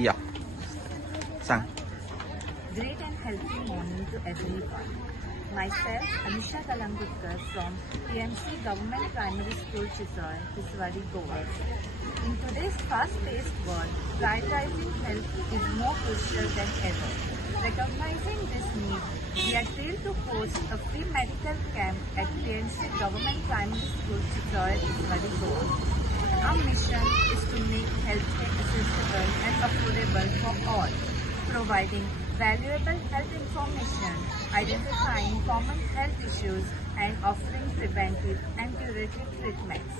Yeah. Sang. Great and healthy morning to everyone. Myself, Anisha Kalangutkar from PMC Government Primary School, Chisoy, Tiswadi, Goa. In today's fast-paced world, prioritizing health is more crucial than ever. Recognizing this need, we are thrilled to host a free medical camp at PMC Government Primary School, Chisoy, Tiswadi, Goa. Our mission is to make healthcare accessible and affordable for all, providing valuable health information, identifying common health issues, and offering preventive and curative treatments.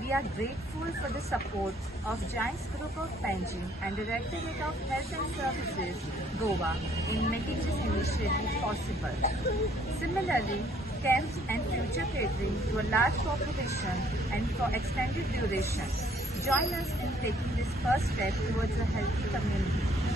We are grateful for the support of Giants Group of Panjim and Directorate of Health and Services, Goa, in making this initiative possible. Similarly, camps and future catering to a large population and for extended duration. Join us in taking this first step towards a healthy community.